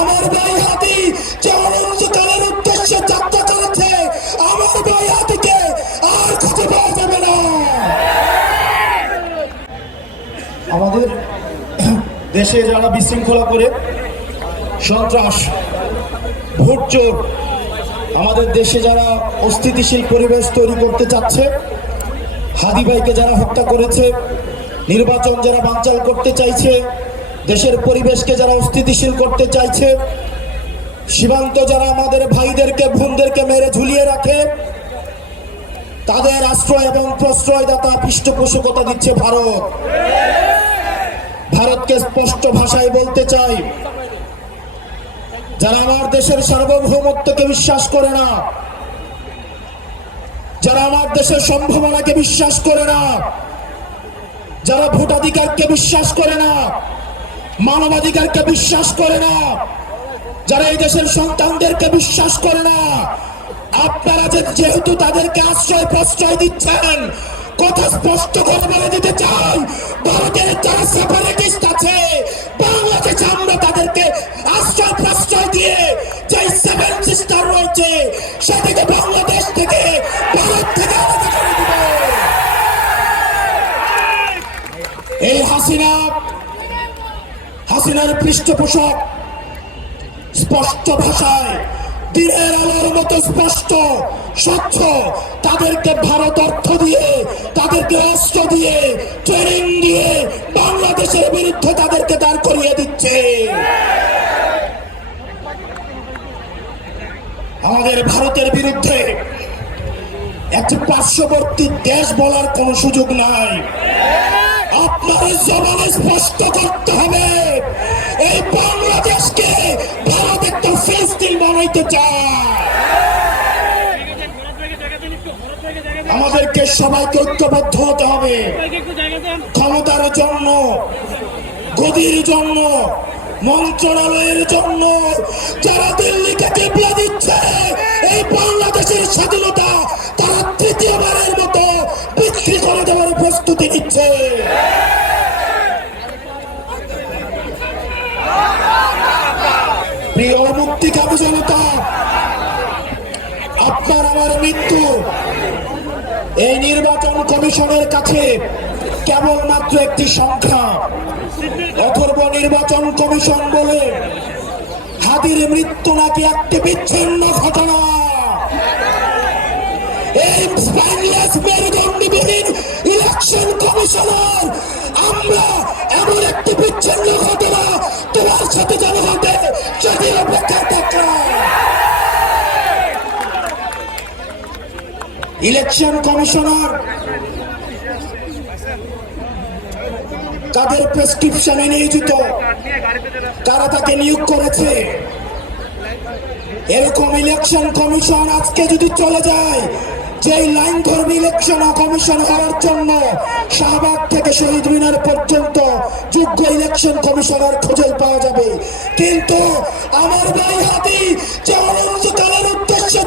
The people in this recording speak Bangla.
আমার ভাই হাতি যে অনন্তকালের উদ্দেশ্যে যাত্রা করেছে, আমার ভাই হাতিকে আর খুঁজে পাওয়া যাবে না। আমাদের দেশে যারা বিশৃঙ্খলা করে সন্ত্রাস, ভোট চোর, আমাদের দেশে যারা অস্থিতিশীল পরিবেশ তৈরি করতে চাচ্ছে, হাদি ভাইকে যারা হত্যা করেছে, নির্বাচন যারা বানচাল করতে চাইছে, দেশের পরিবেশকে যারা অস্থিতিশীল করতে চাইছে, সীমান্ত যারা আমাদের ভাইদেরকে বোনদেরকে মেরে ঝুলিয়ে রাখে, তাদের আশ্রয় এবং প্রশ্রয়দাতা পৃষ্ঠপোষকতা দিচ্ছে ভারত। ভারতকে স্পষ্ট ভাষায় বলতে চাই, যারা আমার দেশের সার্বভৌমত্বকে বিশ্বাস করে না, যারা আমার দেশের সম্ভাবনাকে বিশ্বাস করে না, যারা ভোটাধিকারকে বিশ্বাস করে না, মানবাধিকারকে বিশ্বাস করে না, যারা এই দেশের সন্তানদেরকে বিশ্বাস করে না, আপনারা যেহেতু তাদেরকে আশ্রয় প্রশ্রয় দিচ্ছেন, কথা স্পষ্ট করে বলে দিতে চাই, ভারতের যারা সেপারেটিস্ট আছে, বাংলাদেশে আমরা তাদেরকে আশ্রয় প্রশ্রয় দিয়ে যে সেভেন সিস্টার রয়েছে সেটাকে বাংলাদেশ থেকে, ভারত থেকে আলাদা করে দিব। এই হাসিনার পৃষ্ঠপোষক স্পষ্ট ভাষায়, দিনের আলোর মতো স্পষ্ট স্বচ্ছ, তাদেরকে ভারত অর্থ দিয়ে, তাদেরকে অস্ত্র দিয়ে, ট্রেনিং দিয়ে বাংলাদেশের বিরুদ্ধে তাদেরকে দাঁড় করিয়ে দিচ্ছে। আমাদের ভারতের বিরুদ্ধে একটি পার্শ্ববর্তী দেশ বলার কোন সুযোগ নাই। আপনার জবানে স্পষ্ট করতে হবে, এই বাংলাদেশকে ভারত একটা ফিলিস্তিন বানাইতে চায়। আমাদেরকে সবাইকে ঐক্যবদ্ধ হতে হবে। ক্ষমতার জন্য, গদির জন্য, মন্ত্রণালয়ের জন্য যারা দিল্লিকে কিবলা দিচ্ছে, এই বাংলাদেশের স্বাধীনতা তারা তৃতীয়বারের মতো বিক্রি করে দেওয়ার প্রস্তুতি নিচ্ছে। প্রিয় মুক্তিকামী জনতা, আপনার আমার মৃত্যু এই নির্বাচন কমিশনের কাছে কেবলমাত্র একটি সংখ্যা। অথর্ব নির্বাচন কমিশন বলে হাদির মৃত্যু নাকি একটি বিচ্ছিন্ন ঘটনা। এই স্পাইনলেস মেরুদণ্ডবিহীন ইলেকশন কমিশনার, আমরা এমন একটি বিচ্ছিন্ন ঘটনা তোমার সাথে যেন হবে যদি অপেক্ষা থাকলাম। ইলেকশন কমিশনার তাদের প্রেসক্রিপশনে নিয়োজিত, তারা তাকে নিয়োগ করেছে। এরকম ইলেকশন কমিশন আজকে যদি চলে যায়, যে লাইন ধর্মী ইলেকশন কমিশন হওয়ার জন্য শাহবাগ থেকে শহীদ মিনার পর্যন্ত যোগ্য ইলেকশন কমিশনার খুঁজে পাওয়া যাবে, কিন্তু আমার ভাই হাতি যে অনন্তকালের উদ্দেশ্যে